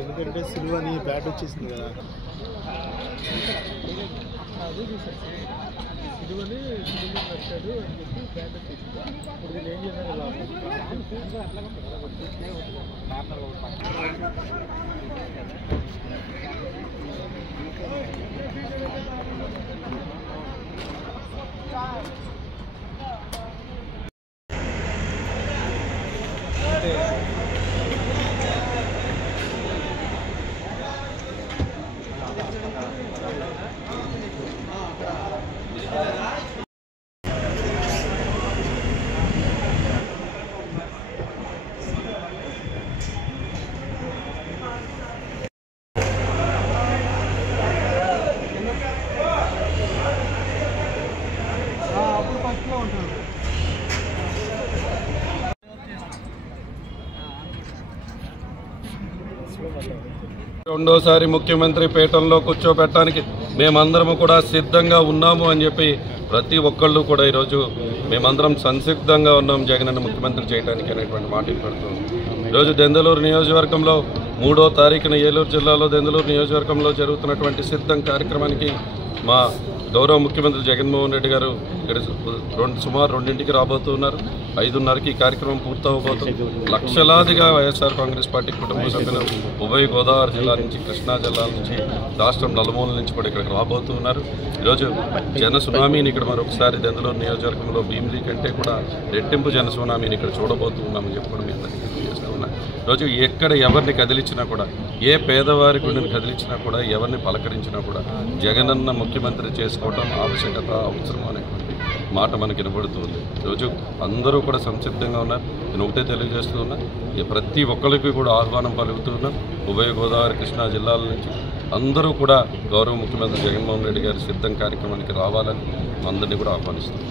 ఎందుకంటే సిల్వని బ్యాట్ వచ్చేసింది కదా, సిల్వని సిల్వ కట్టాడు అని చెప్పి బ్యాట్ వచ్చేసింది. ఇప్పుడు ఏం చేశారు? రెండోసారి ముఖ్యమంత్రి పీఠంలో కూర్చోబెట్టడానికి మేమందరము కూడా సిద్ధంగా ఉన్నాము అని చెప్పి ప్రతి ఒక్కళ్ళు కూడా ఈరోజు మేమందరం సంసిద్ధంగా ఉన్నాం జగనన్న ముఖ్యమంత్రి చేయడానికి అనేటువంటి మాట పెడుతుంది. ఈరోజు దెందులూరు నియోజకవర్గంలో 3వ తారీఖున ఏలూరు జిల్లాలో దెందులూరు నియోజకవర్గంలో జరుగుతున్నటువంటి సిద్ధం కార్యక్రమానికి మా గౌరవ ముఖ్యమంత్రి జగన్మోహన్ రెడ్డి గారు ఇక్కడ సుమారు 2ంటికి రాబోతున్నారు. 5:30కి ఈ కార్యక్రమం పూర్తవబోతుంది. లక్షలాదిగా వైఎస్ఆర్ కాంగ్రెస్ పార్టీ కుటుంబ సభ్యులు ఉభయ గోదావరి జిల్లా నుంచి, కృష్ణా జిల్లా నుంచి, రాష్ట్రం నలుమూల నుంచి కూడా ఇక్కడికి రాబోతున్నారు. ఈరోజు జన సునామీని ఇక్కడ మరొకసారి దెందులూరు నియోజకవర్గంలో భీమిలి కంటే కూడా రెట్టింపు జన సునామీని ఇక్కడ చూడబోతున్నామని చెప్పడం మీ అందరికీ తెలియజేస్తూ ఉన్నా. ఈరోజు ఎక్కడ ఎవరిని కదిలించినా కూడా, ఏ పేదవారి గుండెని కదిలించినా కూడా, ఎవరిని పలకరించినా కూడా జగనన్న ముఖ్యమంత్రి చేసుకోవడం ఆవశ్యకత, అవసరం అనేటువంటి మాట మనకి వినబడుతుంది. ఈరోజు అందరూ కూడా సంసిద్ధంగా ఉన్నారు. నేను ఒకటే తెలియజేస్తూ ఉన్నా, ప్రతి ఒక్కరికి కూడా ఆహ్వానం పలుకుతూ ఉన్నాం. ఉభయ గోదావరి, కృష్ణా జిల్లాల నుంచి అందరూ కూడా గౌరవ ముఖ్యమంత్రి జగన్మోహన్ రెడ్డి గారి సిద్ధం కార్యక్రమానికి రావాలని అందరినీ కూడా ఆహ్వానిస్తున్నాం.